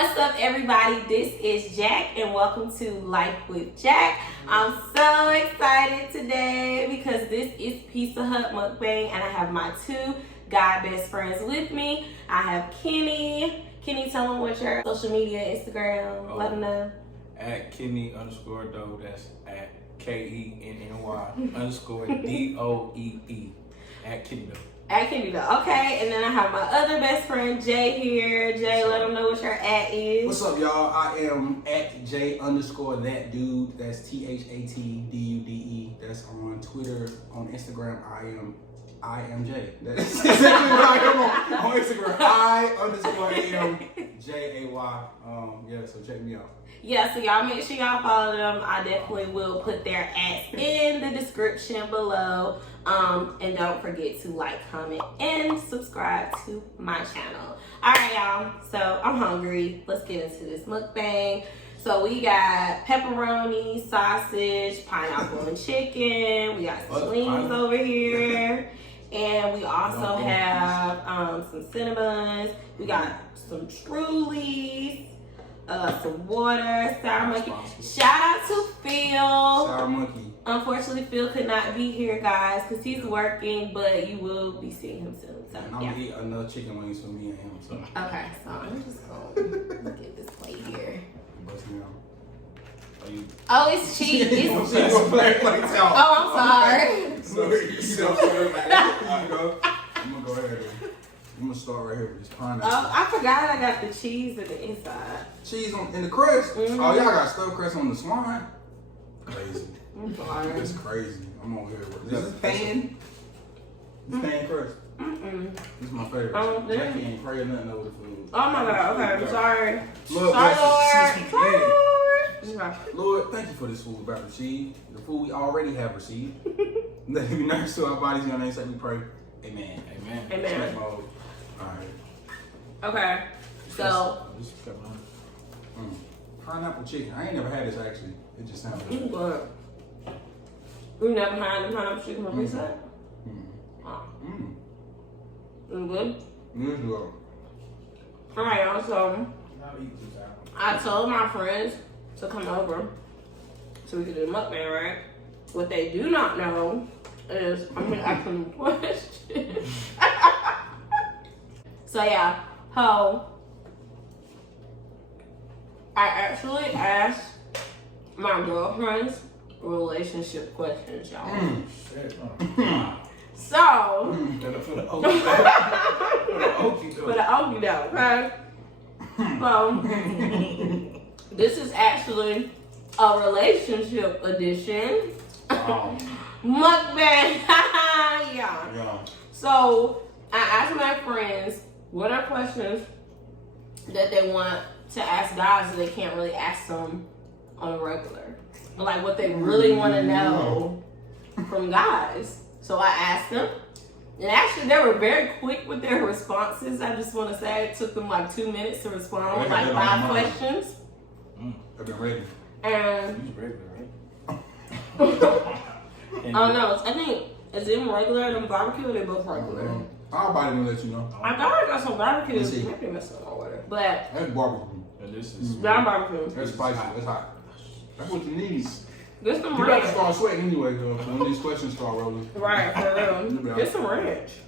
What's up, everybody? This is Jack, and welcome to Life with Jack. I'm so excited today because this is Pizza Hut Mukbang, and I have my two guy best friends with me. I have Kenny. Kenny, tell them what your social media, Instagram, let them know. At Kenny_Doe, that's at KENNY_DOEE. At Kenny Doe. At Kenny Doe. Okay, and then I have my other best friend Jay here. Jay, let them know what your at is. What's up, y'all? I am at J_that_dude. That's THATDUDE. That's on Twitter. On Instagram, I am Jay. That's exactly what I am on Instagram. I_am_JAY. Yeah, so check me out. Yeah, so y'all make sure y'all follow them. I definitely will put their ads in the description below. And don't forget to like, comment, and subscribe to my channel. Alright, y'all. So I'm hungry. Let's get into this mukbang. So we got pepperoni, sausage, pineapple and chicken. We got some wings over here. And we also have some Cinnabons. We got some Trulies. Some water, sour monkey. Shout out to Phil. Sour monkey. Unfortunately, Phil could not be here, guys, because he's working, but you will be seeing him soon. So, and I'm gonna eat another chicken wings for me and him. So. Okay, so I'm just gonna get this plate here. Oh, it's cheese. It's Oh, I'm sorry. I'm gonna go ahead. I'm gonna start right here with this pineapple. Oh, I forgot I got the cheese in the inside. Cheese in the crust? Mm-hmm. Oh, y'all got stuffed crust on the swine? Crazy. I'm sorry. That's crazy. I'm over here with This is pan? This pan crust. This is my favorite. Jackie ain't praying nothing over the food. Oh my god, okay, I'm sorry. Lord, Sorry, Lord. Lord. Lord, thank you for this food we're about to receive. The food we already have received. Let it be nourished to our bodies. In your name, say we pray. Amen. Amen. Amen. Alright. Okay, so pineapple chicken. I ain't never had this actually. It just sounds it's good. We never had the pineapple chicken from Pizza Hut? It's good? Yes, you Alright, y'all, so I told my friends to come over so we could do the mukbang, right? What they do not know is I'm gonna ask them questions. So yeah, how I actually asked my girlfriend's relationship questions, y'all. So for the okie doke, okay? So this is actually a relationship edition. Mukbang. Yeah. So I asked my friends what are questions that they want to ask guys that they can't really ask them on a regular. Like what they really want to know from guys. So I asked them. And actually they were very quick with their responses. I just want to say it took them like 2 minutes to respond with like 5 questions. I've been ready. And I oh no, I think is it regular and barbecue or they both regular? I'll bite it and let you know. I thought I got some barbecue. Maybe mess up my order. But that's barbecue. This is barbecue. That's spicy. That's hot. That's what you need. Get some You got to ranch. start sweating anyway, though. So when these questions start rolling. Right, for real. Get some ranch.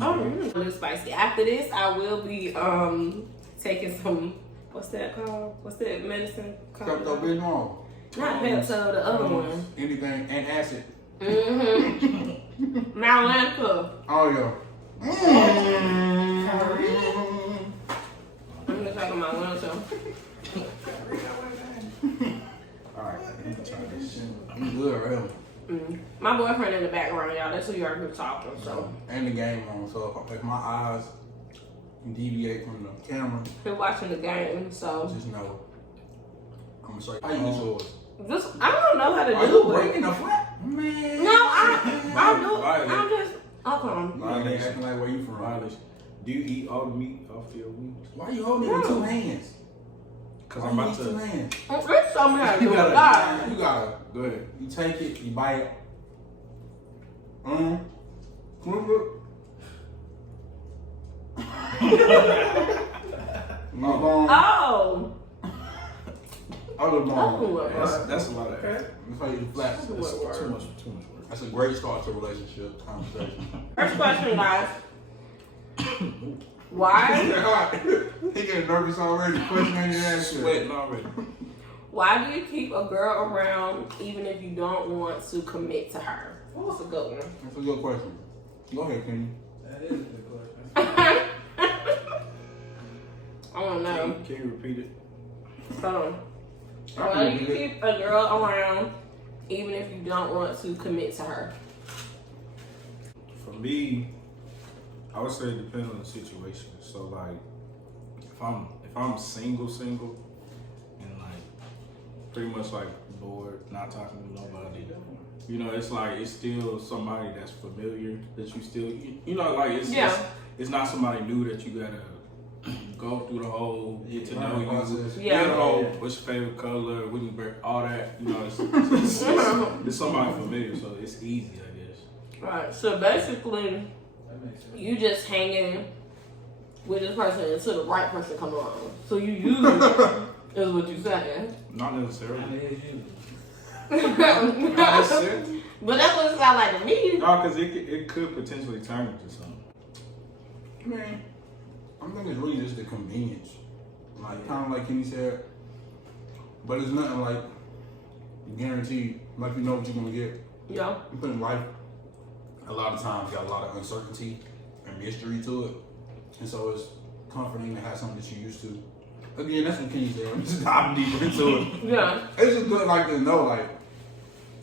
Oh, a little spicy. After this, I will be taking some. What's that called? What's that medicine called? Pepto-Bismol. Not Pepto, the other one. Anything and acid. Malanca. Oh yeah. I'm gonna take my Malanca. Alright, let me try this. I'm good, right? My boyfriend in the background, y'all. That's who you heard talking. So. And the game on, so if my eyes deviate from the camera, He's watching the game, so. just know. I'm gonna show you. How you use yours? Just, I don't know how to Are do you it. breaking a flat? Man. No, I do. I'm just. Okay. You ain't acting like where you from. Do you eat all the meat off your wings? Why are you holding it with 2 hands? Because Why I'm you about need 2 to. hands? Let's show me how to do it. God. You gotta. Go ahead. You take it, you bite it. Oh. Other mom. That's a lot of effort. That's how you flat. That's too much work. That's a great start to a relationship conversation. First question, guys. Why? He getting nervous already. Question ain't answered. Sweating already. Why do you keep a girl around even if you don't want to commit to her? That's a good one. That's a good question. Go ahead, Kenny. That is a good question. I don't know. Can you repeat it? So, why do you keep a girl around even if you don't want to commit to her? For me, I would say it depends on the situation. So like, if I'm single, and like pretty much like bored, not talking to nobody, you know, it's like it's still somebody that's familiar that you still, you know, like it's not somebody new that you gotta go through the whole get to know you. Yeah. The whole what's your favorite color, when you break all that, you know, it's somebody familiar, so it's easy, I guess. Right. So basically, That makes sense. you just hanging with this person until the right person come along. So you use it, is what you saying. Not necessarily. And it is you. Not necessarily. But that's what it sounds like to me. No, because it could potentially turn into something. Man, I think it's really just the convenience. Like, kind of like Kenny said, but it's nothing like guaranteed. Like, you know what you're going to get. Yeah. You put in life, a lot of times, got a lot of uncertainty and mystery to it. And so it's comforting to have something that you're used to. Again, that's what Kenny said. I'm just diving deeper into it. Yeah. It's just good, like, to know, like,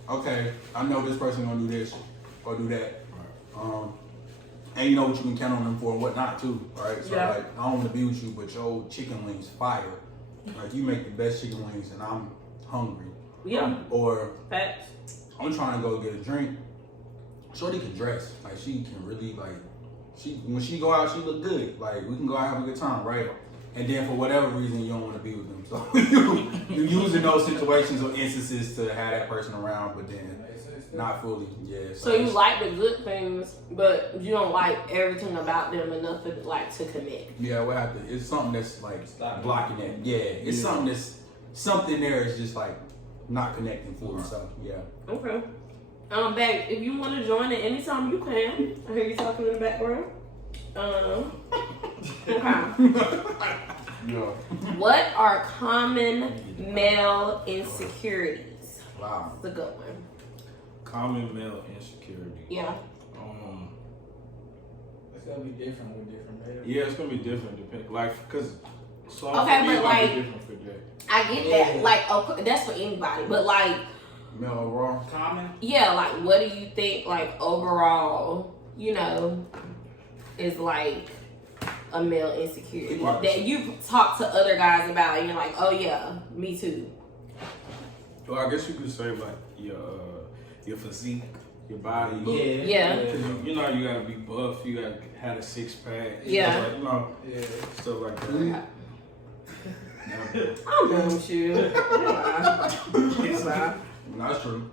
okay, I know this person gonna do this or do that. And you know what you can count on them for and what not too, right? So Yeah. like, I don't want to be with you, but your chicken wings fire. Like, you make the best chicken wings and I'm hungry. Yeah. Or Facts. I'm trying to go get a drink. Shorty can dress. Like, she can really, like, when she go out, she look good. Like, we can go out and have a good time, right? And then for whatever reason, you don't want to be with them. So you using those situations or instances to have that person around, but then not fully. Yeah. So you like the good things, but you don't like everything about them enough to like to commit. Yeah, what happened? It's something that's like Stop. blocking that. Yeah, it's something there is just like not connecting fully. So yeah. Okay. Babe, if you want to join at any time, you can. I hear you talking in the background. Okay. Yeah. What are common male insecurities? Wow. That's a good one. Common male insecurity. Yeah. It's gonna be different with different males. Yeah, it's gonna be different depending, like, cause some Okay, for me but it might like- be different for Jay. I get that. Like, okay, that's for anybody. But like, Male overall. Common? yeah, like, what do you think, like, overall, you know, is like a male insecurity Right. that you've talked to other guys about and you're like, oh yeah, me too. Well, I guess you could say like your physique, your body. Yeah. Cause you know you gotta be buff, you gotta have a 6-pack. Yeah. Like, you know, Yeah. stuff like that. Mhm. I'm done with you. It's not. That's true.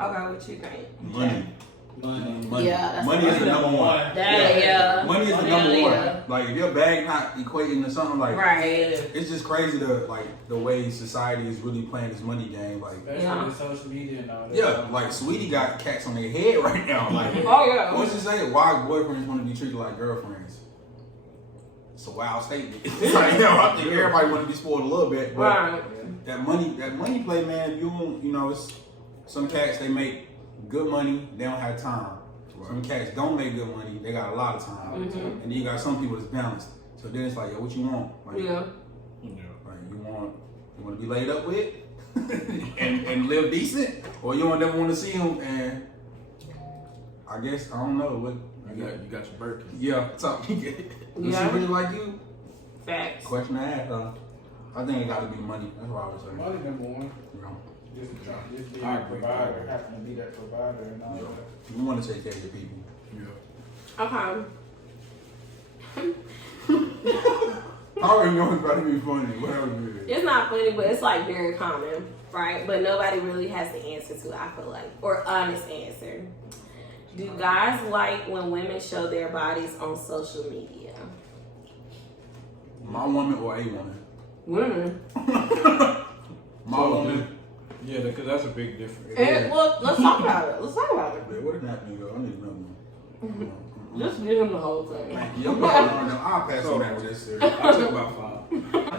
Okay, what you think? Money. Money. Yeah, that's Money is the number one. Yeah. Money is the Money, number one. yeah. Like, if your bag not equating to something, like, Right. it's just crazy to like the way society is really playing this money game. Like, Especially Yeah. with social media and all that. yeah, like Sweetie got cats on their head right now. Like, Oh yeah. what's you say? Why boyfriends want to be treated like girlfriends? It's a wild statement. It's like, you know, I think everybody want to be spoiled a little bit, but Right. that money play, man. You know, it's some cats they make good money, they don't have time. Some cats don't make good money, they got a lot of time. Mhm. And then you got some people that's balanced. So then it's like, yo, what you want? Like, Yeah. like you want to be laid up with and live decent, or you don't never want to see them. And I guess I don't know what. You got your Birkin. Yeah, something. Does Yeah. she really like you? Facts. Question I asked. I think it got to be money. That's what I would say. Money number one. You know, Just being I a agree. provider, having to be that provider and all that. you want to take care of your people. Yeah. Okay. I already know it's about to be funny. Whatever it is. It's not funny, but it's like very common, right? But nobody really has the answer to it, I feel like, or honest answer. Do guys like when women show their bodies on social media? My woman or a woman? Women. My woman. Yeah, because that's a big difference. And, well, let's talk about it. Let's talk about it. Wait, what did that nigga? I need to know. Just give him the whole thing. Yeah, I'll pass on that with this series. I'll take about 5.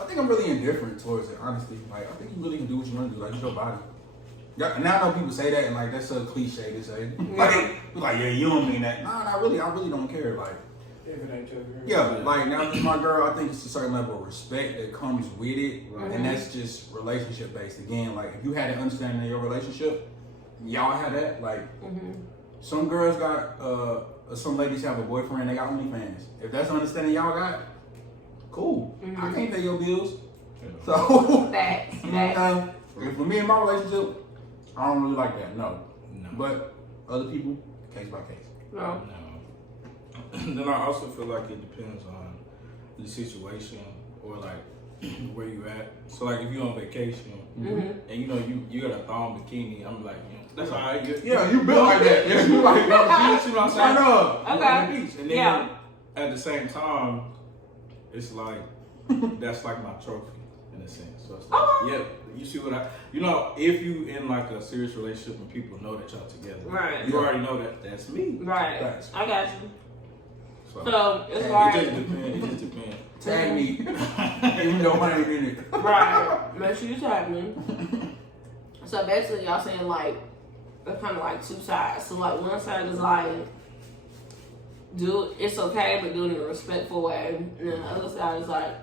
I think I'm really indifferent towards it, honestly. Like, I think you really can do what you want to do. Like, it's your body. Yeah, and now I know people say that, and like, that's a cliche to say. Like, yeah, you don't mean that. Nah, not really. I really don't care. Like, If it ain't your girl. yeah, like, now that my girl, I think it's a certain level of respect that comes with it. Right. And that's just relationship based. Again, like, if you had an understanding of your relationship, y'all had that. Like, some girls got, some ladies have a boyfriend, they got OnlyFans. If that's the understanding y'all got, cool. I can't pay your bills. So, Facts. for me and my relationship, I don't really like that, no. No. But other people, case by case. No. Then I also feel like it depends on the situation or like where you at. So like if you're on vacation and you know you got a thong bikini, I'm like, that's all right. You built like that. Yeah, you like You know what I'm saying? I know. You're Okay. on the beach. And then Yeah. at the same time, it's like that's like my trophy in a sense. So it's like, yeah, you see what if you in like a serious relationship and people know that y'all together, Right. you already know that that's me. Right. Facts. I got you. So it's it like, just depends. It just depends. Tag me. Even though I ain't in it. right. Make sure you tag me. So basically, y'all saying like, it's kind of like two sides. So like one side is like, it's okay, but do it in a respectful way. And then the other side is like,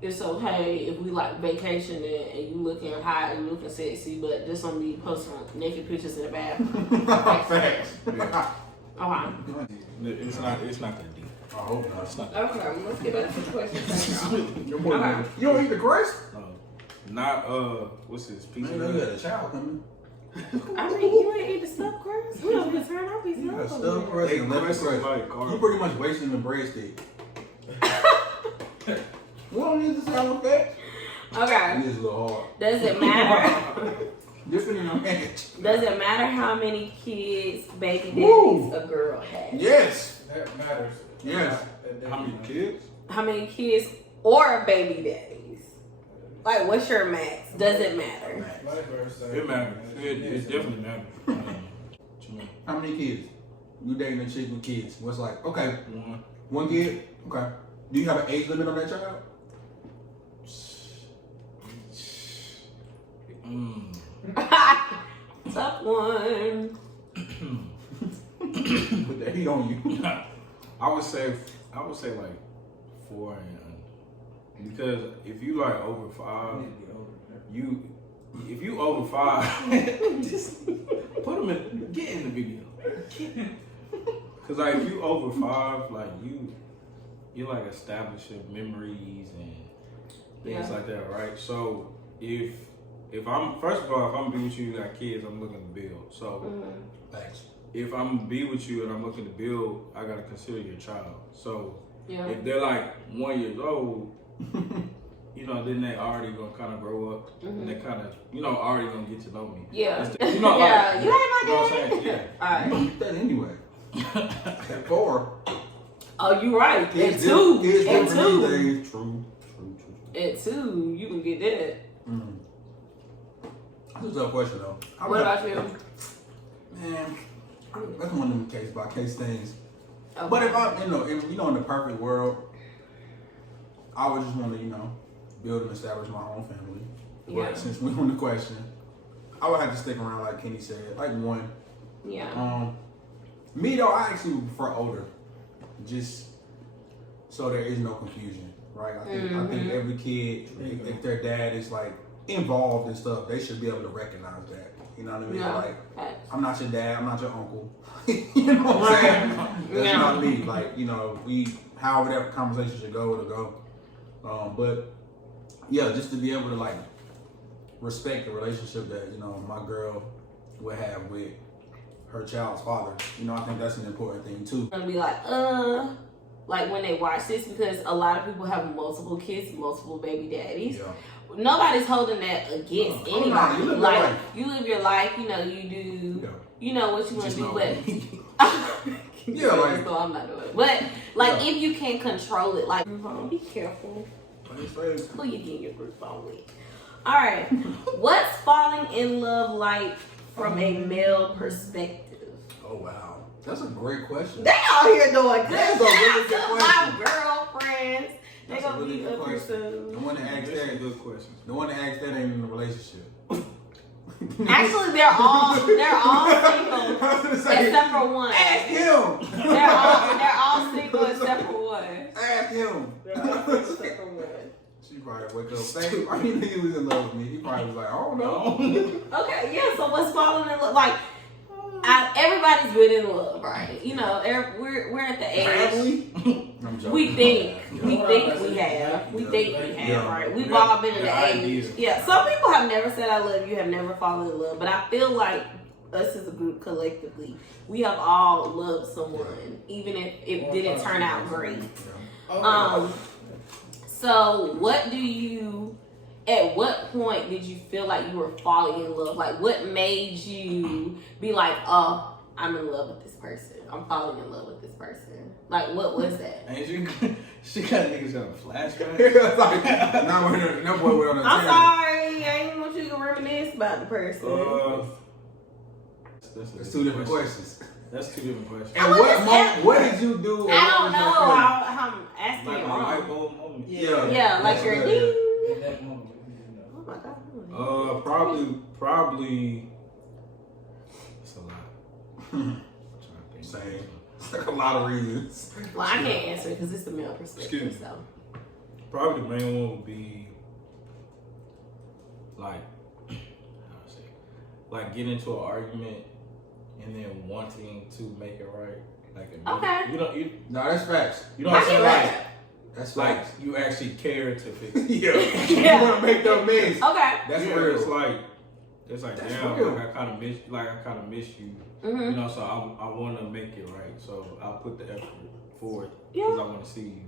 it's okay if we like vacationing and you looking hot, you looking sexy, but just don't be posting naked pictures in the bathroom. Facts. Yeah. Okay. It's not that deep. I hope not. It's not. Okay, let's get back to the question. You're more Okay. You don't eat the crust? Not what's this I pizza? know you got a child coming. I mean, you ain't eat the stuffed crust. We don't be turn our piece You got up. stuffed crust and left Crust is crust. like carb. You pretty much wasting the breadstick. We don't need to sound like that. Okay. It is a little hard. Does it matter? Different in your hands. Does it matter how many kids, baby daddies, Woo. a girl has? Yes. That matters. Yes. How many kids? How many kids or baby daddies? Like, what's your max? Does it matter? It matters. It definitely matters. What you mean? How many kids? You dating a chick with kids. What's like, okay, One. one kid? Okay. Do you have an age limit on that child? Tough one. Put that heat on you. I would say like 4 and under. Because if you like over 5, if you over 5, just put them in, get in the video. Cause like if you over 5, like you like establishing memories and things like that, right? So if I'm first of all, if I'm be with you got kids, I'm looking to build. So Thanks. if I'm be with you and I'm looking to build, I gotta consider your child. So Yeah. if they're like 1 year old, then they already gonna kind of grow up and they kind of, already gonna get to know me. Yeah. Like, Yeah. You ain't you know my what I'm dad. saying? Yeah. Alright. You don't get that anyway. At 4. Oh, you right. At Kids 2. Kids At different 2. these days. True. At 2, you can get that. That's a tough question though. What about you? Man, that's one of them case by case things. Okay. But if I'm, in the perfect world, I would just want to, build and establish my own family. Yeah. But since we're on the question, I would have to stick around, like Kenny said, like 1. Yeah. Me though, I actually would prefer older, just so there is no confusion, right? I think every kid, if their dad is like involved in stuff, they should be able to recognize that. You know what I mean? Yeah. Like, Facts. I'm not your dad, I'm not your uncle. You know what I'm saying? That's Yeah. not me. Like, however that conversation should go, it'll go. But yeah, just to be able to like respect the relationship that, my girl would have with her child's father. I think that's an important thing too. Gonna be like when they watch this, because a lot of people have multiple kids, multiple baby daddies. Yeah. Nobody's holding that against Oh, no, anybody. you live your Like life. you live your life, you do what you want to Just do, know. but Yeah, like- so I'm not doing it. But like, if you can control it, like, be careful who you get your group on with. All right, what's falling in love like from a male perspective? Oh wow, that's a great question. They out here doing good. That's a really good Shout out to question. my girlfriends. They That's a gonna really be good up here question. The soon. one that asked That's a that, good question. the one that asked that ain't in a relationship. Actually, they're all single I was gonna say, except for one. ask him. They're all single except for one. Ask him. They're all single except for one. She probably wake up saying, I didn't think he was in love with me. He probably was like, I don't know. Okay, yeah. So what's falling in love? Like, everybody's been in love, right? You know, we're at the age. I'm joking. We think Yeah. we think we have. We think we have, Yeah. right? We've Yeah. all been in the Yeah, age. ideas. Yeah. Some people have never said I love you, have never fallen in love, but I feel like us as a group collectively, we have all loved someone, even if it didn't turn out great. So what do you? At what point did you feel like you were falling in love? Like, what made you be like, oh, I'm in love with this person. I'm falling in love with this person. Like, what was that? Ain't she got niggas got a flashback. It's like, now we're no boy, we're on a I'm tangent. sorry. I ain't want you to reminisce about the person. That's two different questions. That's two different questions. And was just what did you do? I don't know how I'm asking Like it my light wrong. bulb moment. Yeah, like your ding. In that moment, Oh my god. Probably. That's a lot. I'm trying to think. Same. It's like a lot of reasons. Well, I can't answer it because it's the male perspective. Excuse me. So. Probably the main one would be like, how I say, like get into an argument and then wanting to make it right. Like, Okay. No, that's facts. You know what I'm saying? Like, That's like facts. you actually care to fix it. Yeah. Yeah. You want to make them amends. Okay. That's Yeah, real. It's like That's damn, real. like I kind of miss you. Mm-hmm. You know, so I want to make it right. So I'll put the effort forward Yeah. because I want to see you.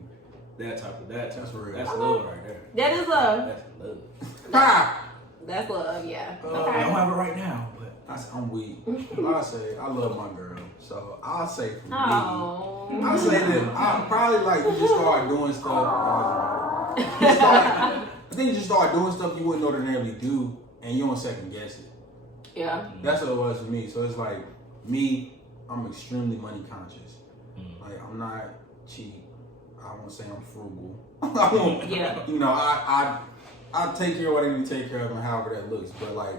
That type. That's real. That's love right there. That is love. That's love. Ha! That's love. Yeah. I Okay. don't have it right now, but I'm weak. I say I love my girl, so I'll say for me, Oh. I'll say that I probably like you just start doing stuff. I think you just start doing stuff you wouldn't ordinarily do, and you don't second guess it. Yeah. That's what it was for me. So it's like me, I'm extremely money conscious. Like I'm not cheap. I won't say I'm frugal. I won't. Yeah. You know, I take care of what I need to take care of and however that looks. But like,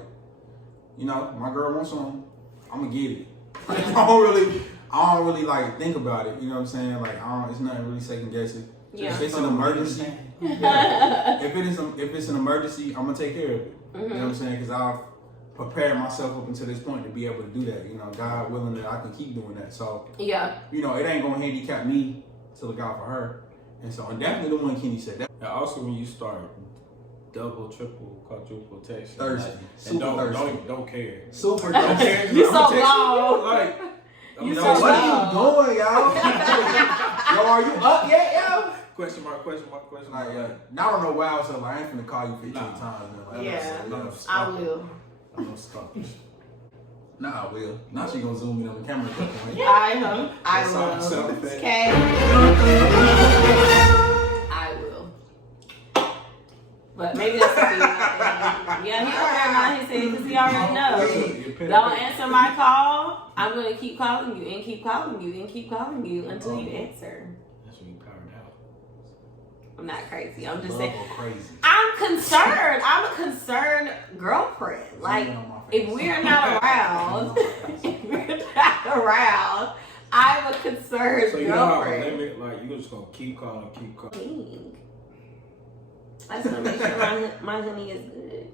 you know, my girl wants something, I'm gonna get it. Like, I don't really like think about it. You know what I'm saying? Like it's nothing really second guessing. Yeah. If it's an emergency, if it's an emergency, I'm gonna take care of it. You know what I'm saying? Because I've prepared myself up until this point to be able to do that. You know, God willing that I can keep doing that. So Yeah. you know, it ain't gonna handicap me to look out for her. And so, and definitely the one Kenny said. That and also when you start double, triple, quadruple texting, thirsty, like, and super thirsty, don't care. super Don't thirsty. care. You I'm so gonna text long. Like, You know, so What long. are you doing, y'all? Yo, are you up yet, yo? Question mark. Like, now I don't know why I was like, I ain't finna call you 15 times. Man. Like, Yeah. No, I will. I'm gonna stop this. Nah, I will. Now she gonna zoom in on the camera. At that point. I will. Sound effect. Okay. I will. But maybe that's the thing. Yeah, he already know. He said because he already knows. Don't answer my call. I'm gonna keep calling you and keep calling you and keep calling you until you answer. That's when you powered out. I'm not crazy. I'm just Love saying. or crazy. I'm concerned. I'm a concerned girlfriend. Like, if we're not around, I'm a concerned So you don't have a girlfriend. limit, like you're just gonna keep calling. Dang. I just want to make sure my honey is good.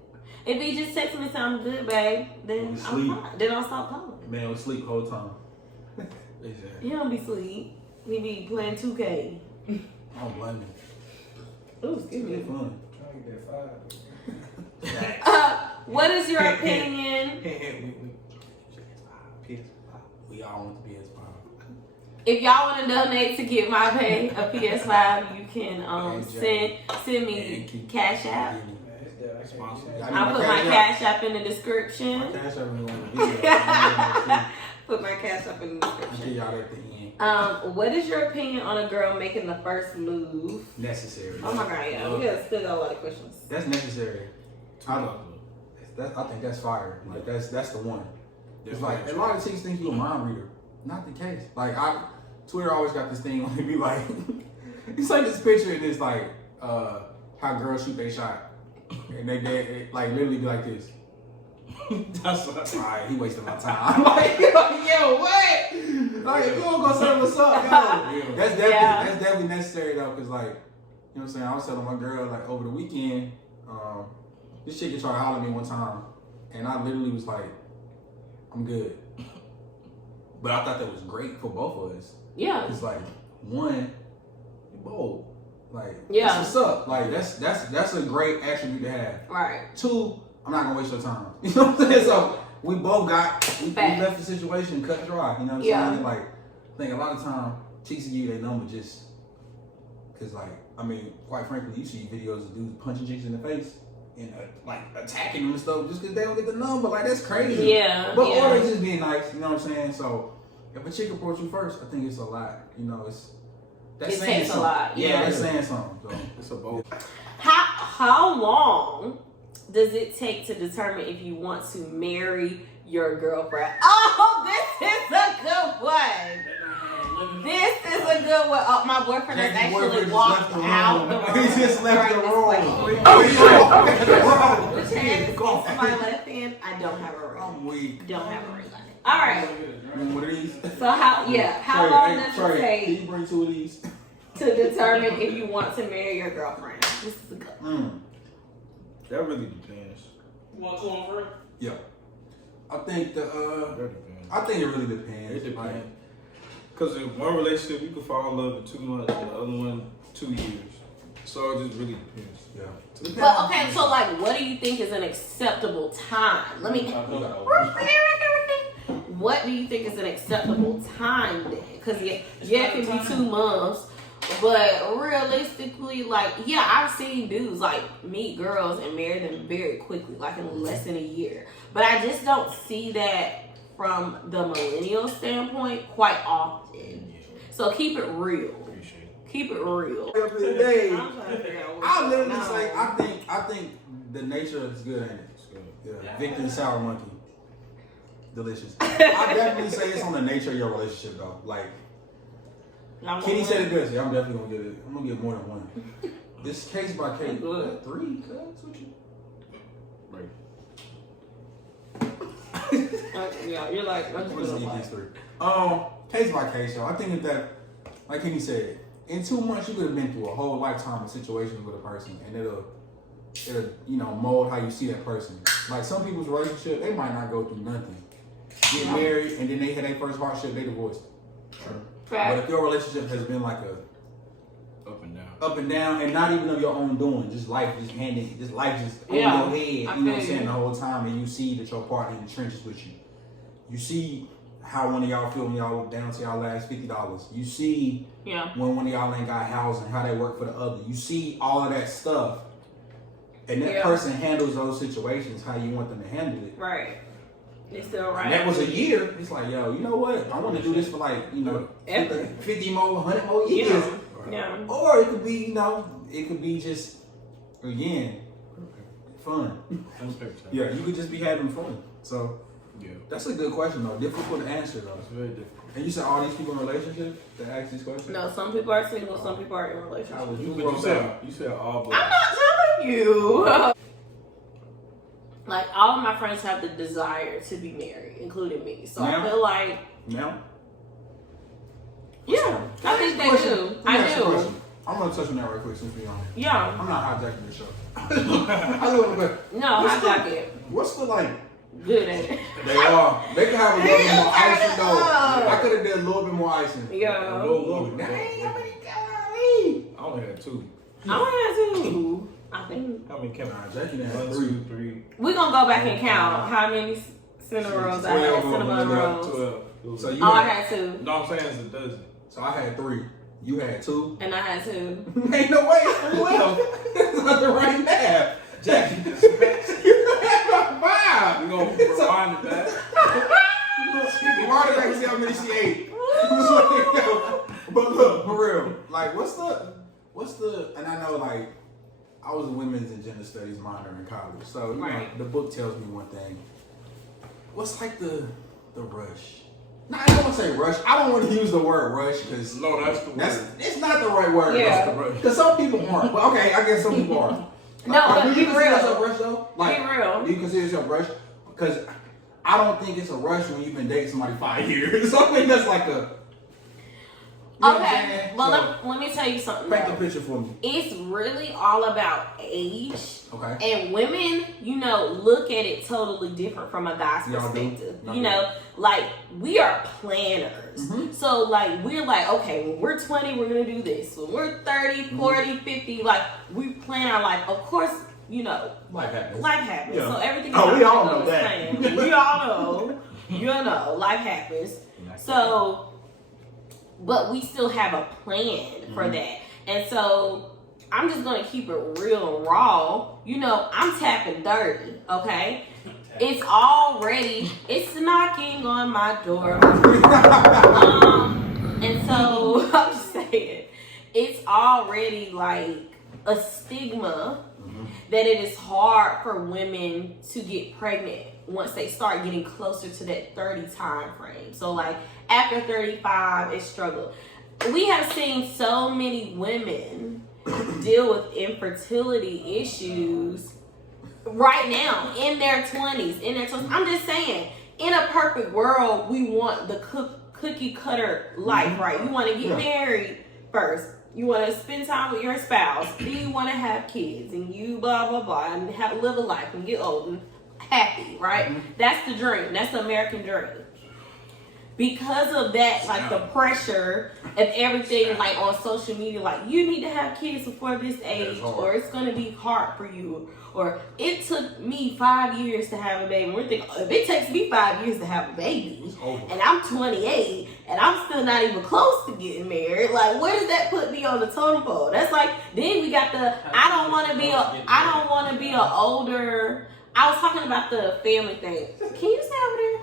If he just texts me and says I'm good, babe, then I'm Sleep. fine. Then I'll stop calling. Man, was sleep whole time. Exactly. He don't be sleep. He be playing 2K. I don't blame you. Ooh, excuse me. It's fun. trying to get that 5. What is your opinion? We all want the PS5. If y'all want to donate to get my pay a PS5, you can send me Cash App. Man, it's there. I can't get that. I'll put my Cash App in the description. My Cash App is on the video. Put my Cash App in the I'll get description. y'all at the end. What is your opinion on a girl making the first move? Necessary. Oh my god, yeah. We still got a lot of questions. That's necessary. I think that's fire. Like that's the one. It's like a lot of chicks think you a mind reader. Not the case. Like Twitter always got this thing when they be like, it's like this picture and it's like how girls shoot they shot, and they like literally be like this. That's what Alright, he wasting my time. I'm like, yo, what? Like, if you don't go say what's up, yo. That's definitely necessary though, cause like, you know what I'm saying? I was telling my girl like over the weekend, this chick tried to holler at me one time, and I literally was like, I'm good. But I thought that was great for both of us. Yeah. It's like, one, you bold. Like, yeah. That's what's up. Like, that's a great attribute to have. Right. Two, I'm not gonna waste your time. You know what I'm saying? So we both we left the situation cut dry. You know what I'm saying? Like, I think a lot of time chicks give you their number just because, like, I mean, quite frankly, you see videos of dudes punching chicks in the face and like attacking them and stuff just because they don't get the number. Like, that's crazy. Yeah. But or they just being nice. You know what I'm saying? So if a chick approach you first, I think it's a lot. You know, that's saying takes something. a lot. Yeah, that's saying something. So it's a both. How long does it take to determine if you want to marry your girlfriend? Oh, this is a good one. This is a good one. Oh, my boyfriend has actually walked out the room. He just left the room. Put your hand to my left hand. I don't have a ring. I'm weak. Don't have a ring on it. All right. What are these? So how long does it take Can you bring two of these to determine if you want to marry your girlfriend? This is a good one. That really depends. You want two on first? Yeah. I think That depends. I think it really depends. It depends. Because in one relationship, you could fall in love in 2 months, and the other one 2 years. So it just really depends. Yeah. But okay, so like, what do you think is an acceptable time? Let me. What do you think is an acceptable time then? Because yeah, it can be 2 months, but realistically, like, yeah, I've seen dudes like meet girls and marry them very quickly, like in less than a year. But I just don't see that from the millennial standpoint quite often. So keep it real. Keep it real. Up to the day, I'm trying to figure out what's I'll literally going say on. I think the nature is good, ain't it? It's good. Yeah. Victor and sour monkey. Delicious. I definitely say it's on the nature of your relationship though. Like Kenny said it good. Yeah, I'm definitely gonna get it. I'm gonna get more than one. This case by case. Good. 3, cuz what you? Right. Yeah, you're like, I'm I'm just gonna gonna eat these 3. Case by case, y'all. I think that, like Kenny said, in 2 months you could have been through a whole lifetime of situations with a person, and it'll mold how you see that person. Like some people's relationship, they might not go through nothing. Get married and then they had their first hardship, they divorced. But if your relationship has been like a up and down, and not even of your own doing, just life just handing, just life just on your head, you know what I'm saying, the whole time, and you see that your partner in the trenches with you. You see how one of y'all feel when y'all down to y'all last $50. You see when one of y'all ain't got housing, how they work for the other. You see all of that stuff, and that person handles those situations how you want them to handle it. Right. It's still right. And that was a year. It's like, yo, you know what? I want to do this for like, 50 more, 100 more years. Yeah. Or it could be, it could be just, again, fun. Yeah, you could just be having fun. So, that's a good question, though. Difficult to answer, though. It's very difficult. And you said all these people in relationships that ask these questions? No, some people are single, some people are in relationships. You said all black. I'm not telling you. Like, all of my friends have the desire to be married, including me. So I feel like... Now? Yeah, I think they do. I do. I'm going to touch on that right quick since we're on. Yeah. I'm not hijacking the show. I do want to No, hijack it. What's the, like... Good, ain't it? They are. They can have a little bit more icing, though. I could have did a little bit more icing. Yeah. A little bit. Dang, how many guys? I only had 2. I only had 2. I think. How many came out? Jackie had 1, 2, 3. We're going to go back and count how many cinnamon rolls I had. Cinnamon rolls. 12. So you I had 2. No, I'm saying it's a dozen. So I had 3. You had 2. And I had 2. Ain't no way it's 12. That's not the right math. Jackie, you had 5. We're going to rewind it back. Rewind it back and see how many she ate. But look, for real, like, what's the, and I know, like, I was a women's and gender studies minor in college, so, you know, the book tells me one thing. What's, like, the rush? No, I don't want to say rush. I don't want to use the word rush, because No, that's the word. It's not the right word. Yeah. Because some people aren't. Well, okay, I guess some people are. No, but do you be consider real. yourself rush, though? Like, Be real. do you consider yourself rush? Because I don't think it's a rush when you've been dating somebody 5 years. So I think that's like a... You know what I'm Okay, saying? well, So, let me tell you something. paint the though. picture for me. It's really all about age. Okay. And women, you know, look at it totally different from a guy's Y'all do? perspective. Y'all You do. know, like, we are planners. Mhm. So, like, we're like, okay, when we're 20, we're going to do this. When we're 30, 40, 50, like, we plan our life. Of course, you know, Life happens. life happens. Yeah. So everything Oh, is we not all gonna know go as that. planned. We all know. You know, life happens. So, but we still have a plan for that. And so, I'm just going to keep it real and raw. You know, I'm tapping 30, okay? It's knocking on my door. And so, I'm just saying, it's already like a stigma that it is hard for women to get pregnant once they start getting closer to that 30 time frame. So like after 35, it's struggle. We have seen so many women deal with infertility issues right now in their 20s. I'm just saying, in a perfect world, we want the cookie cutter life, right? You want to get married first. You want to spend time with your spouse. Then you want to have kids, and you blah blah blah, and live a life and get old and happy, right? That's the dream. That's the American dream. Because of that, like the pressure of everything, like on social media, like you need to have kids before this age, or it's gonna be hard for you, or it took me 5 years to have a baby. And we're thinking, if it takes me 5 years to have a baby, and I'm 28, and I'm still not even close to getting married, like where does that put me on the totem pole? That's like, then we got the I don't want to be an older. I was talking about the family thing. Can you stay over there?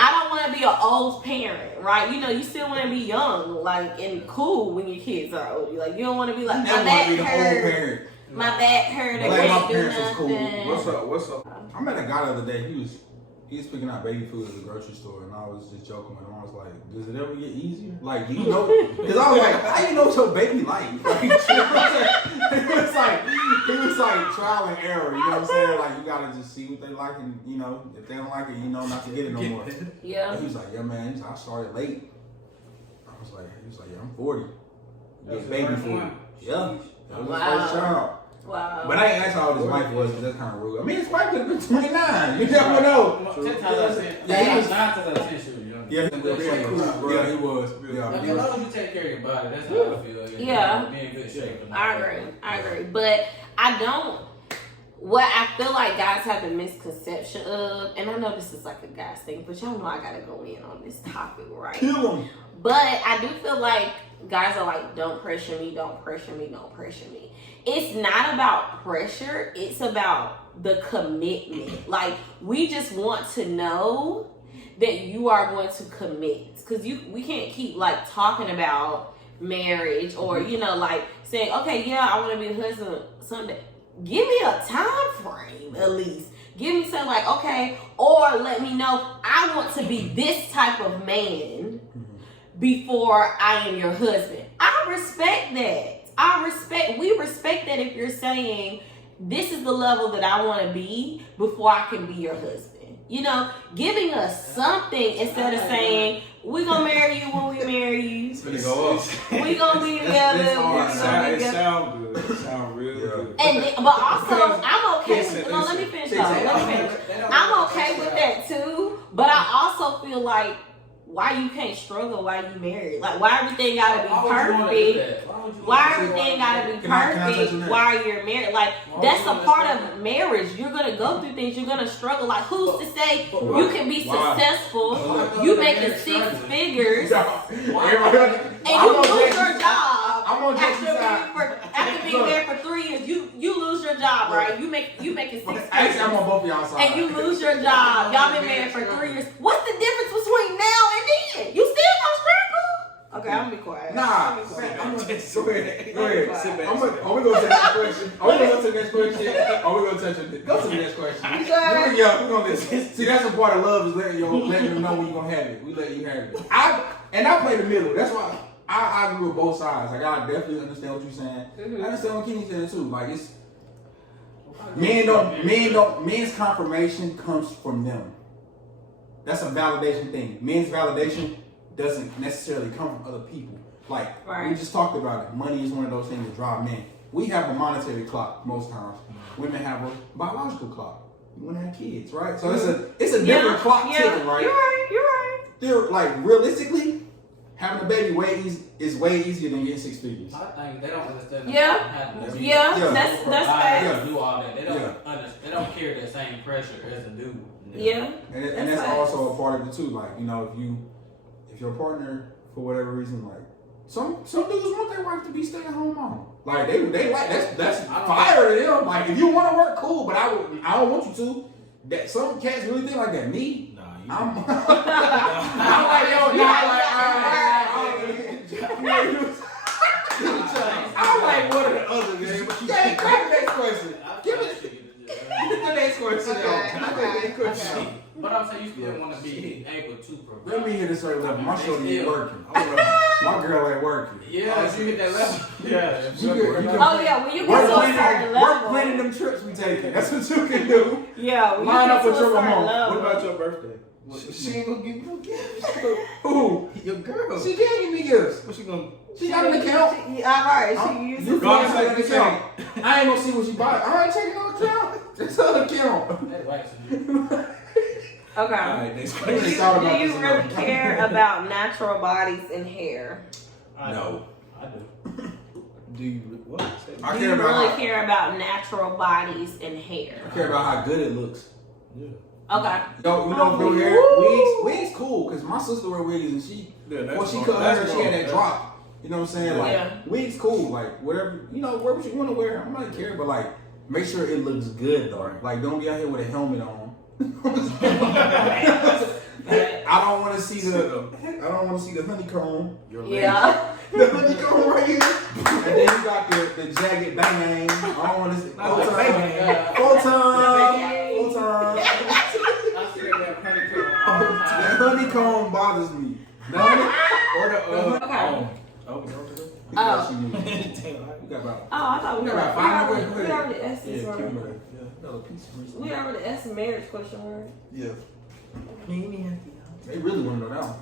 I don't want to be an old parent, right? You know, you still want to be young, like, and cool when your kids are old. Like, you don't want to be like, my back hurt. My back hurt. I can't do nothing. What's up? I met a guy the other day. He was picking out baby food at the grocery store, and I was just joking with him. I was like, "Does it ever get easier? Like, you know?" Because I was like, "How you know what your baby like?" Like, you know what I'm saying? It was like trial and error. You know what I'm saying? Like, you gotta just see what they like, and you know, if they don't like it, you know, not to get it no more. Yeah. And he was like, "Yeah, man, I started late." He was like, "Yeah, I'm 40. Get baby food." Yeah. That was his first child. Wow. But I ain't asked how old his wife was, because that's kind of rude. I mean, his wife could have been 29. You never know. 10 times out of 10. Yeah, he was 9 times out of 10 she was young. Yeah, he was. Yeah, As long as you take care of your body, that's how I feel. Yeah. Be in good shape. I agree. But what I feel like guys have the misconception of, and I know this is like a guy's thing, but y'all know I gotta go in on this topic, right? Kill him. But I do feel like guys are like, don't pressure me, don't pressure me, don't pressure me. It's not about pressure, it's about the commitment. Like, we just want to know that you are going to commit. Because we can't keep like talking about marriage or, you know, like saying, okay, yeah, I want to be a husband someday. Give me a time frame at least. Give me something like, okay, or let me know I want to be this type of man before I am your husband. I respect that. We respect that if you're saying this is the level that I want to be before I can be your husband. You know, giving us something instead of saying we're gonna marry you when we marry you. We gonna be together. It sound good. It sound real good. But also, I'm okay with. No, let me finish. I'm okay with that too. But I also feel like, why you can't struggle while you married? Like, why everything gotta be perfect? Why everything gotta be perfect while you're married? Like, that's a part of marriage. You're gonna go through things. You're gonna struggle. Like, who's to say you can be successful? You making 6 figures, and you lose your job after be married for 3 years. You lose your job, right? You make it 6 Actually, I'm on both of y'all sides. and you lose your job. Y'all been married for 3 years. What's the difference between now and then? You still gonna strangle? Okay, I'm gonna be quiet. Nah, I'm gonna be quiet. I'm gonna go ahead. Go ahead. Sit back. Are we gonna to the next question? Are we going to the next question? Are we gonna touch on it? Go to the next question. You sure? Yeah, we're gonna listen. See, that's a part of love is letting them know when you're gonna have it. We let you have it. I play the middle. That's why I agree with both sides. Like I definitely understand what you're saying. Mm-hmm. I understand what Kenny's saying too. Like it's men's confirmation comes from them. That's a validation thing. Men's validation doesn't necessarily come from other people. Like we just talked about it. Money is one of those things that drive men. We have a monetary clock most times. Women have a biological clock. You want to have kids, right? So it's a different clock ticking, right? You're right. They're like realistically, having a baby is way easier than getting 6 figures. I think they don't understand. Yeah. That's They fact. do all that. They don't understand. They don't carry that same pressure as a dude. Yeah. And that's also a part of it too. Like, you know, if your partner for whatever reason, like some dudes want their wife to be stay-at-home mom. Like they like that's fire to them. Like if you want to work, cool, but I don't want you to. That some cats really think like that. Me, I'm like, yo, I'm like, what are the other games? Yeah, grab the next question. Give it the next question. Okay. But I'm saying you still want to be able to provide. Let me hit a certain level. My shoulder ain't working. My girl ain't working. Yeah, if you hit that level. Yeah. Oh yeah, when you get to a certain level. Work planning them trips we taking. That's what you can do. Yeah, when line you up get with to a your certain mom. level. What about your birthday? She ain't gonna give me no gifts. Who? Your girl. She can't give me gifts. What she gonna? She got an account. Alright, she used You to gonna take an account. I ain't gonna see what she buy. I ain't checking no account. It's her account. That's wax. Okay. Alright, next Do question. you really care about natural bodies and hair? No. I do. Do you what? I Do you care about really how, care about natural bodies and hair? I care about how good it looks. Yeah. Okay. Yo, you know, Oh, hair, wigs cool, cause my sister wear wigs and she, Yeah, before she cut her hair, she had that drop. You know what I'm saying? Like, Yeah. wigs cool, like whatever, you know, whatever you want to wear. I might care, but like, make sure it looks good though. Like, don't be out here with a helmet on. I don't want to see the honeycomb. Yeah. The honeycomb right here, and then you got the jagged bang. I don't want to see full time. I see that honeycomb all the The time. honeycomb bothers me. The honey, or the Oh. We got about. I thought we We were got about 5 minutes. we already asked this Yeah, one. Kimberly. We already asked the marriage question, right? Yeah. They really want to know that one.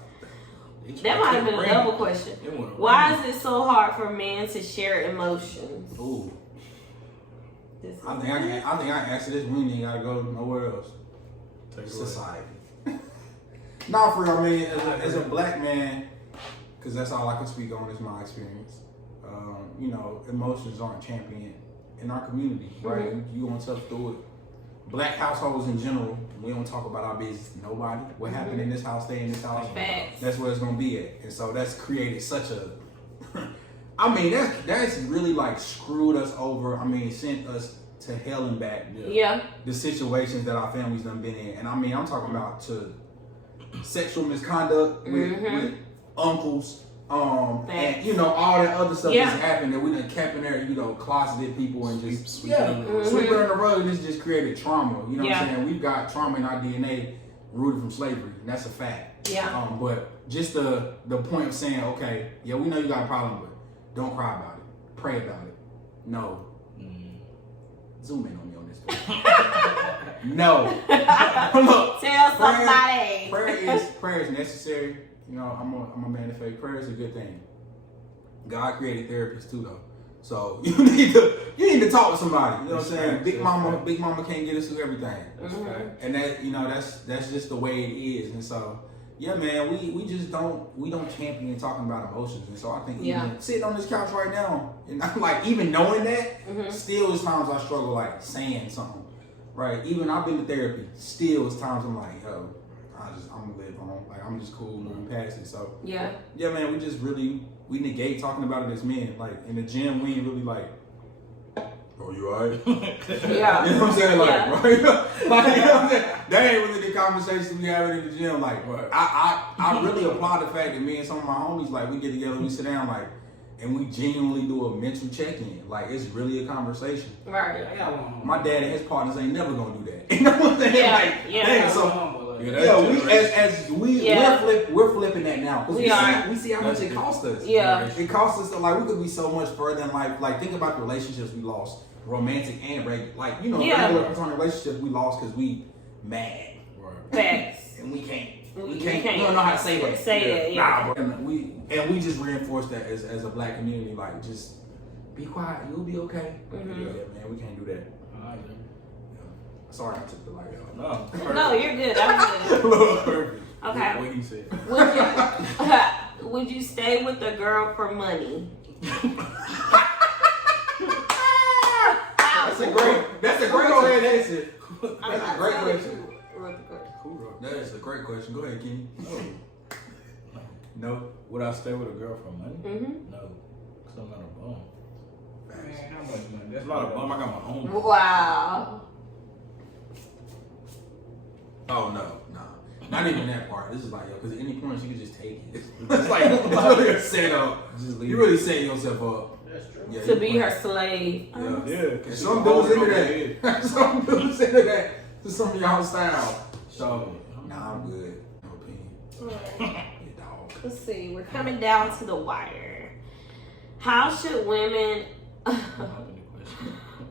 That might have been a double question. Why is it so hard for men to share emotions? Ooh. This I think I answered this. We ain't gotta go nowhere else. Take it Society. Nah, for real. I mean, as a black man, because that's all I can speak on is my experience. You know, emotions aren't championed in our community, right? You gonna tough through it. Black households in general, we don't talk about our business. Nobody. What happened in this house, stay in this house. Facts. That's where it's gonna be at. And so that's created such a. I mean, that's really like screwed us over. I mean, sent us to hell and back. Yeah. The situations that our families done been in, and I mean, I'm talking about to sexual misconduct with uncles, and you know all that other stuff that's happened that we done kept in there, you know, closeted people and just sweep it under the rug. And this just created trauma. You know what I'm saying? We've got trauma in our DNA rooted from slavery, and that's a fact. Yeah. But just the point of saying, okay, yeah, we know you got a problem, but don't cry about it. Pray about it. No. Zoom in on me on this one. No. Look. Tell somebody. Prayer is necessary. You know, I'm a man of faith. Prayer is a good thing. God created therapists too, though. So you need to talk to somebody. You know what I'm saying? Big mama can't get us through everything. And that, you know, that's just the way it is. And so, yeah, man, we just don't champion talking about emotions. And so I think even sitting on this couch right now, and I'm like, even knowing that, still is times I struggle like saying something. Right? Even I've been to therapy. Still is times I'm like, yo, I'm gonna live on. Like I'm just cool moving past it. So yeah, man, we negate talking about it as men. Like in the gym, we ain't really like Oh, you alright? Yeah. You know what I'm saying? Like, Yeah. right? Like, you know what I'm saying? That ain't really the conversation we having in the gym. Like, I really applaud the fact that me and some of my homies, like, we get together, we sit down, like, and we genuinely do a mental check-in. Like, it's really a conversation. Right. I got one. My dad and his partners ain't never gonna do that. You know what I'm saying? Yeah, Like, yeah. damn, so we're flipping that now. 'Cause we see how much it costs us. Yeah. It costs us, like, we could be so much further in life. Like, think about the relationships we lost, romantic and regular. Like, you know, regular platonic relationships we lost because we mad. Facts. And we can't. We We can't don't know how to say that. Say it, yeah. Nah, bro. And we just reinforce that as a black community. Like, just be quiet. You'll be okay. Mm-hmm. Yeah, man. We can't do that. Sorry, I took the light out. No. No, you're good. That was good. Perfect. Okay. What he said. Would you stay with a girl for money? That's a great answer. That's a great question. That is a great question. Go ahead, Kenny. No. Would I stay with a girl for money? Mm-hmm. No. Because I'm not a bum. Man, how much money? That's not a bum. I got my own. Wow. Oh no. Not even that part. This is like, yo, because at any point you could just take it. It's like, it's really a setup. Just leave You really setting yourself up. That's true. Yeah, To be her slave. Yeah. Yeah. And some dudes into that. Some dudes into that. To some of y'all style. So, nah, I'm good. No opinion. Yeah, dog. Let's see. We're coming down to the wire. How should women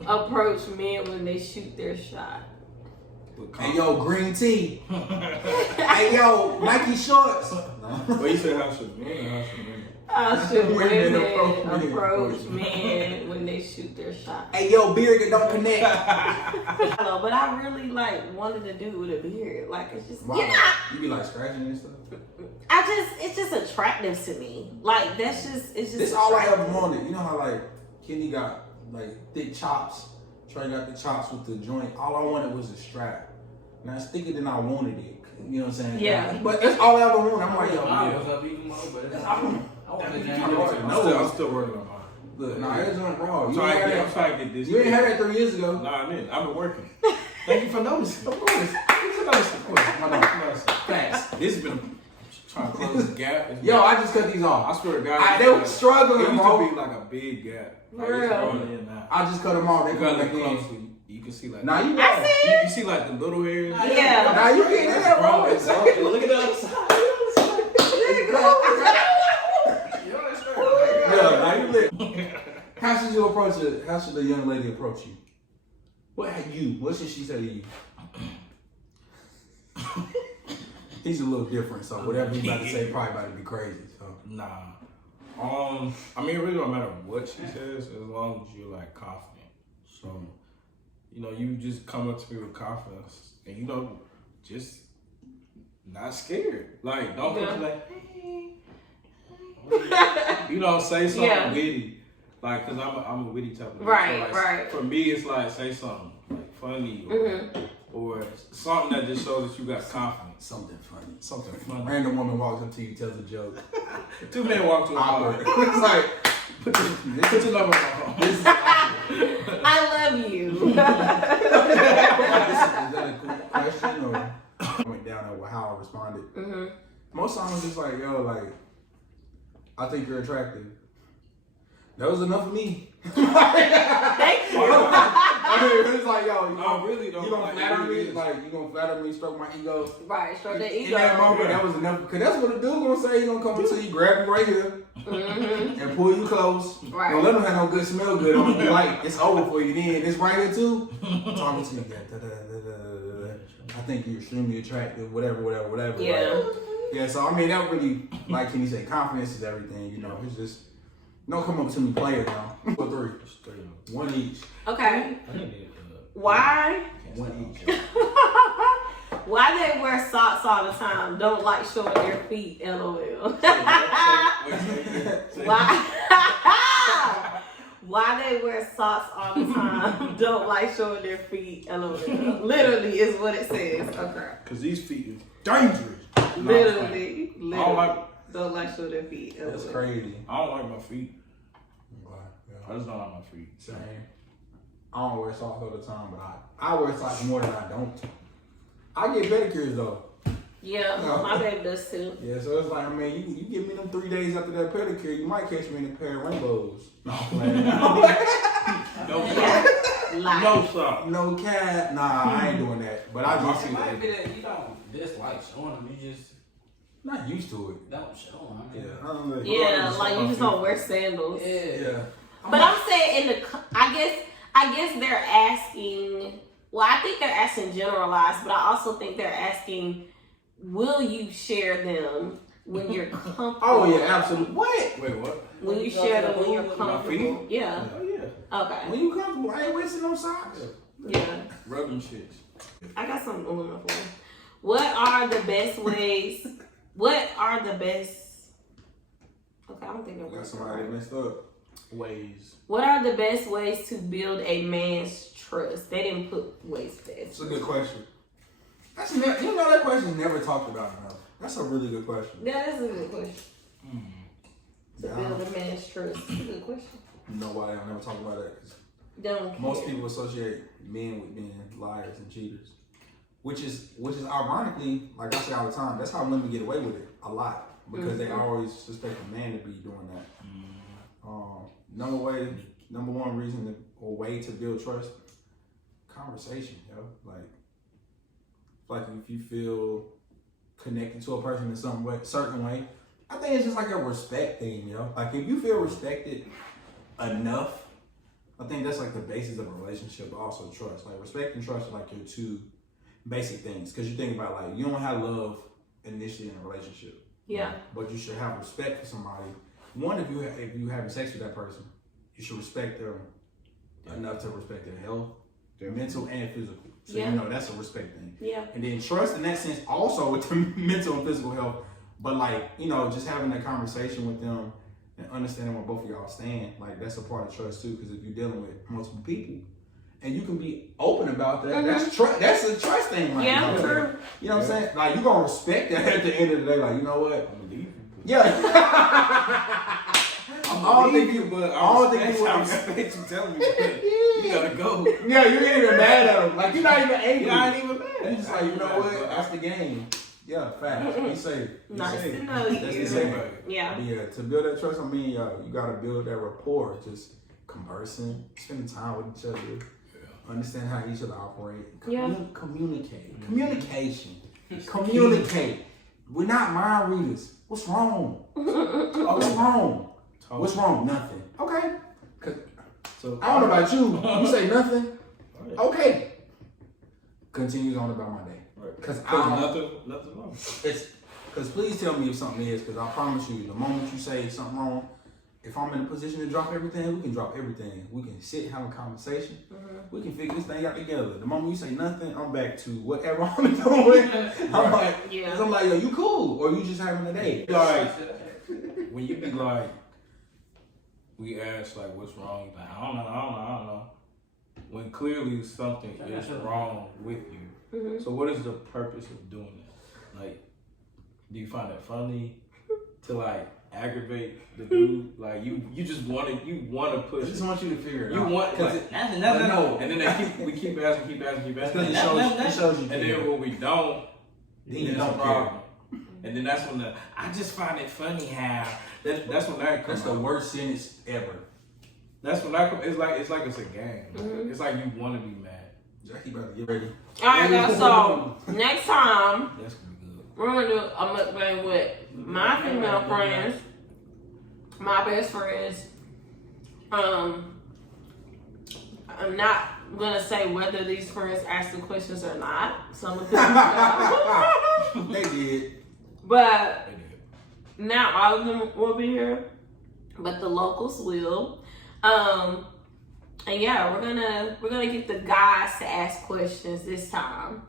approach men when they shoot their shot? Hey, yo, green tea. Hey, yo, Nike shorts. But you said how should men? How should men? How should Women women approach approach men when they shoot their shot? Hey, yo, beard that don't connect. Hello, but I really wanted to do with a beard. Like, it's just Wow. You be like scratching and stuff? it's just attractive to me. Like, it's just This all I attractive. ever wanted. You know how like Kenny got like thick chops, Trey got the chops with the joint. All I wanted was a strap. Now it's thicker than I wanted it. You know what I'm saying? Yeah. But that's all I ever wanted. I'm like, yo, I was yeah. up even more, but it's I'm I want to I'm get I'm still working on mine. Look, nah, it's on raw. I'm You ain't trying had to get this. you ain't had that 3 years ago. Nah, I didn't. I've been working. Thank you for noticing. Of course. My dog. Facts. This has been trying to close the gap. Yo, I just cut these I off. swear to God. They were struggling, It used bro. to be like a big gap. Like, For it's real. growing in now. I just cut them off. They You come gotta back look in. closely. You can see like. Nah, you I right. see You it. see like the little hairs. Yeah. Nah, you getting in there, bro. Look at the other side. Yeah, now you lit. How should you approach it? How should a young lady approach you? What should she say to you? He's a little different, so whatever he's about to say probably about to be crazy. So Nah. I mean, it really don't matter what she says as long as you're like confident. So, you know, you just come up to me with confidence and you know, just not scared. Like, don't Yeah. be like, hey. You know, say something Yeah. witty. Like, cause I'm a witty type of Right, so, like, right. For me, it's like say something like funny or something that just shows that you got confidence. something funny. Something funny. Random woman walks up to you, tells a joke. Two men walk to a Awkward. bar. It's like Put your number on my phone. this is awkward. I love you. Is that a cool question or I went down there with how I responded? Mhm. Most times it's like, yo, like, I think you're attractive. That was enough for me. Thank you. I mean, it's like, yo, I really don't you gonna like flatter it me? is. Like, you gonna flatter me, stroke my ego? Right, stroke that In ego. that moment, that was enough. Because that's what a dude gonna say. He gonna come up to you, grab you right here, Mhm. and pull you close. Right. Don't let him have no good smell good on you. Like, it's over for you then. This right here, too. Talking to you. I think you're extremely attractive, whatever. Yeah. Right? Yeah, so I mean, that really, like Kenny said, confidence is everything, you know. It's just, don't come up to me player now. For three. One each. Okay. Why? One each. Why they wear socks all the time? Don't like showing their feet. LOL. Why? Why they wear socks all the time? Don't like showing their feet. LOL. Literally is what it says. Okay. Cause these feet is dangerous. Literally. I don't like. Don't like showing their feet. LOL. That's crazy. I don't like my feet. Wow, I yeah. just don't like my feet. Same. I don't wear socks all the time, but I wear socks more than I don't. I get pedicures though. Yeah, my baby does too. Yeah, so it's like, I mean, you give me them 3 days after that pedicure, you might catch me in a pair of rainbows. No, I'm playing. No socks. No socks. No cat. Nah, I ain't doing that. But I just It see might be that. that you don't dislike showing them. You just Not used to it. don't show them. I mean, Yeah, I don't know. Yeah, like you just don't wear sandals. Yeah. But I'm saying I guess they're asking. Well, I think they're asking generalized, but I also think they're asking, will you share them when you're comfortable? Oh yeah, absolutely. What? Wait, what? When you share them when you're My comfortable. feet? Yeah. Oh yeah. Okay. When you comfortable, I ain't wasting no socks. Yeah. Rubbing shits. I got something on my phone. What are the best ways? What are the best? Okay, I don't think that Got works. somebody messed up. Ways. What are the best ways to build a man's trust? They didn't put ways to It's a good question. You know that question's never talked about enough. That's a really good question. That is a good question. To Yeah. build a man's trust. It's a good question. You know why I never talk about that? 'Cause Don't most care. people associate men with being liars and cheaters, which is ironically, like I say all the time, that's how women get away with it a lot because they always suspect a man to be doing that. Number one reason or way to build trust, conversation, yo. Like if you feel connected to a person in some way, certain way, I think it's just like a respect thing, yo. Like if you feel respected enough, I think that's like the basis of a relationship, but also trust. Like respect and trust are like your two basic things. Cause you think about like, you don't have love initially in a relationship. Yeah. But you should have respect for somebody. One, if you having sex with that person, you should respect them enough to respect their health, their mental and physical. So you know that's a respect thing. Yeah. And then trust in that sense also with the mental and physical health. But like, you know, just having that conversation with them and understanding where both of y'all stand, like that's a part of trust too. Because if you're dealing with multiple people and you can be open about that, that's a trust thing. Like, Yeah, you know, true. You know what I'm saying? Like you're gonna respect that at the end of the day. Like, you know what? I'm leaving. Yeah. I don't think you respect you telling me that. You gotta go. Yeah, you ain't even mad at him. Like you're not even angry. You're not even mad. You just like, you know what? That's the game. Yeah, facts. Be safe. Be Nice safe. to know you. That's the same. Yeah. Yeah, to build that trust, I mean, you gotta build that rapport. Just conversing, spending time with each other, understand how each other operate. Communicate. Communication. Communicate. We're not mind readers. What's wrong? What's wrong? What's wrong? Nothing. Okay. So I don't know about you. You say nothing. Okay. Continues on about my day. Cause nothing wrong. Because please tell me if something is. Because I promise you, the moment you say something wrong, if I'm in a position to drop everything, we can drop everything. We can sit, have a conversation. We can figure this thing out together. The moment you say nothing, I'm back to whatever I'm doing. I'm like, yo, you cool, or you just having a day. Like when you be like, we ask like, what's wrong? Like, I don't know. When clearly something is wrong with you. So what is the purpose of doing that? Like, do you find it funny to like aggravate the dude? Like you just want to push. I just want you to figure it You out. want like, no. and then we keep asking. It shows you. And then when we don't, Then you it's a don't problem. And then that's when I just find it funny how that's when that comes. That's the worst sentence ever. That's when that comes. It's like it's a game. It's like you want to be mad. Jackie about to get ready. Alright guys, so next time That's gonna be good. we're gonna do a mukbang with my female friends, my best friends. I'm not gonna say whether these friends asked the questions or not. Some of them They did. but not all of them will be here, but the locals will. And yeah, we're gonna get the guys to ask questions this time.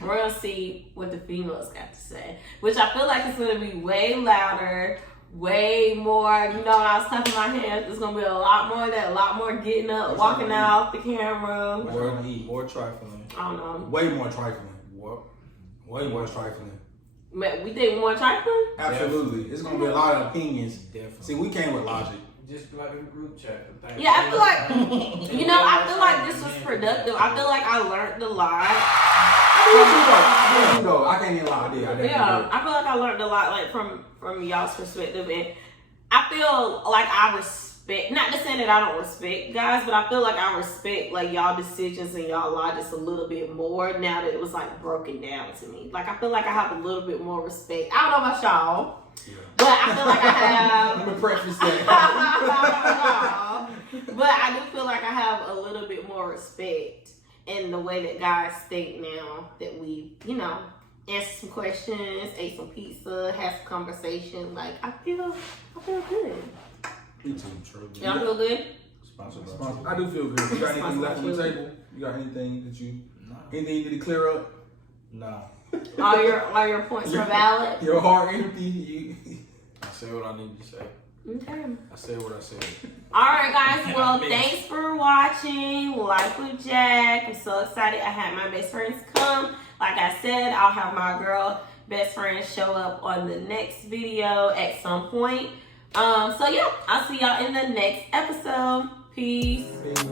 We're gonna see what the females got to say, which I feel like it's gonna be way louder, way more. You know, when I was clapping my hands, it's gonna be a lot more of that, a lot more getting up, walking out the camera. More trifling. I don't know. Way more trifling. Way more trifling. We think more trifling? Absolutely. It's gonna be a lot of opinions. Definitely. See, we came with logic. Just like in a group chat. Yeah, I feel like, I feel like this productive. I feel like I learned a lot. I do though. I can't even lie. I did. Yeah, I feel like I learned a lot, like from y'all's perspective, and I feel like I respect. Not to say that I don't respect guys, but I feel like I respect like y'all decisions and y'all logic a little bit more now that it was like broken down to me. Like I feel like I have a little bit more respect. I don't know about y'all, but I feel like I have. Let me preface that. But I do feel like I have a little bit more respect in the way that guys think now that we, answer some questions, ate some pizza, had some conversation. Like I feel good. Me too, true. Y'all feel good? Sponsored by Sponsor. I do feel good. You got anything left on the table? You got anything that you anything you need to clear up? Nah. All your points are valid. Your heart empty. I said what I need to say. Okay. I said what I said. All right, guys. Well, thanks for watching Life with Jack. I'm so excited. I had my best friends come. Like I said, I'll have my girl best friend show up on the next video at some point. So yeah, I'll see y'all in the next episode. Peace. Peace.